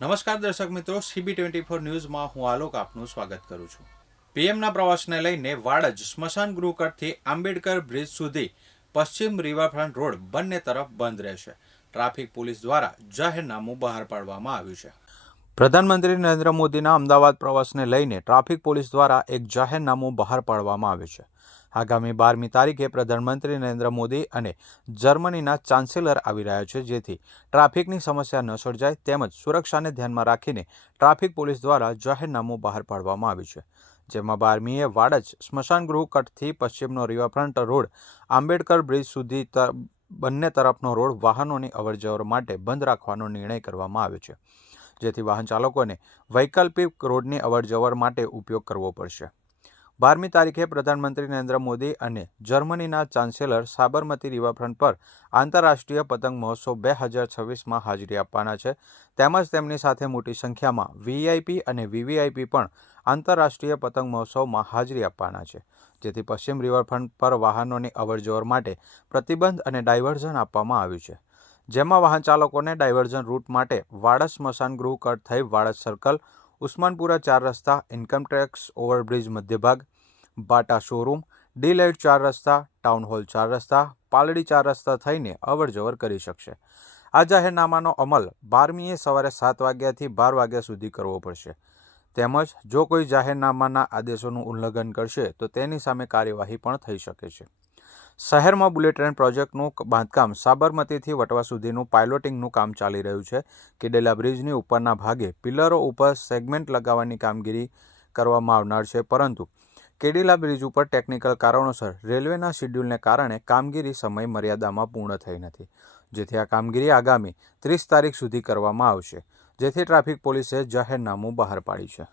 નમસ્કાર દર્શક મિત્રો, CB24 ન્યૂઝમાં હું આલોક આપનું સ્વાગત કરું છું। પીએમના પ્રવાસને લઈને વાડજ સ્મશાન ગૃહ કટથી આંબેડકર બ્રિજ સુધી પશ્ચિમ રિવરફ્રન્ટ રોડ બંને તરફ બંધ રહેશે। ટ્રાફિક પોલીસ દ્વારા જાહેરનામું બહાર પાડવામાં આવ્યું છે। પ્રધાનમંત્રી નરેન્દ્ર મોદીના અમદાવાદ પ્રવાસને લઈને ટ્રાફિક પોલીસ દ્વારા એક જાહેરનામું બહાર પાડવામાં આવ્યું છે। આગામી 12મી તારીખે પ્રધાનમંત્રી નરેન્દ્ર મોદી અને જર્મનીના ચાન્સેલર આવી રહ્યા છે, જેથી ટ્રાફિકની સમસ્યા ન સર્જાય તેમજ સુરક્ષાને ધ્યાનમાં રાખીને ટ્રાફિક પોલીસ દ્વારા જાહેરનામું બહાર પાડવામાં આવ્યું છે, જેમાં 12મીએ વાડજ સ્મશાન ગૃહ કટથી પશ્ચિમનો રિવરફ્રન્ટ રોડ આંબેડકર બ્રિજ સુધી બંને તરફનો રોડ વાહનોની અવરજવર માટે બંધ રાખવાનો નિર્ણય કરવામાં આવ્યો છે, જેથી વાહન ચાલકોને વૈકલ્પિક રોડની અવરજવર માટે ઉપયોગ કરવો પડશે। 12મી તારીખે પ્રધાનમંત્રી નરેન્દ્ર મોદી અને જર્મનીના ચાન્સેલર સાબરમતી રિવરફ્રન્ટ પર આંતરરાષ્ટ્રીય પતંગ મહોત્સવ 2026માં હાજરી આપવાના છે, તેમજ તેમની સાથે મોટી સંખ્યામાં વીઆઈપી અને વીવીઆઈપી પણ આંતરરાષ્ટ્રીય પતંગ મહોત્સવમાં હાજરી આપવાના છે, જેથી પશ્ચિમ રિવરફ્રન્ટ પર વાહનોની અવરજવર માટે પ્રતિબંધ અને ડાયવર્ઝન આપવામાં આવ્યું છે, જેમાં વાહન ચાલકોને ડાયવર્ઝન રૂટ માટે વાડજ સ્મશાન ગૃહ કટ થઈ વાડજ સર્કલ, ઉસ્માનપુરા 4 રસ્તા, ઇન્કમટેક્સ ઓવરબ્રિજ મધ્યભાગ, બાટા શોરૂમ, ડી-લાઇટ 4 રસ્તા, ટાઉન હોલ 4 રસ્તા, પાલડી 4 રસ્તા થઈને અવરજવર કરી શકશે। આ જાહેરનામાનો અમલ 12મીએ સવારે 7 વાગ્યાથી 12 વાગ્યા સુધી કરવો પડશે, તેમજ જો કોઈ જાહેરનામાના આદેશોનું ઉલ્લંઘન કરશે તો તેની સામે કાર્યવાહી પણ થઈ શકે છે। શહેરમાં બુલેટ ટ્રેન પ્રોજેક્ટનું બાંધકામ સાબરમતીથી વટવા સુધીનું પાયલોટિંગનું કામ ચાલી રહ્યું છે। કેડેલા બ્રિજની ઉપરના ભાગે પિલરો ઉપર સેગમેન્ટ લગાવવાની કામગીરી કરવામાં આવનાર છે, પરંતુ કેડેલા બ્રિજ ઉપર ટેકનિકલ કારણોસર રેલવેના શિડ્યુલને કારણે કામગીરી સમય મર્યાદામાં પૂર્ણ થઈ નથી, જેથી આ કામગીરી આગામી 30 તારીખ સુધી કરવામાં આવશે, જેથી ટ્રાફિક પોલીસે જાહેરનામું બહાર પાડ્યું છે।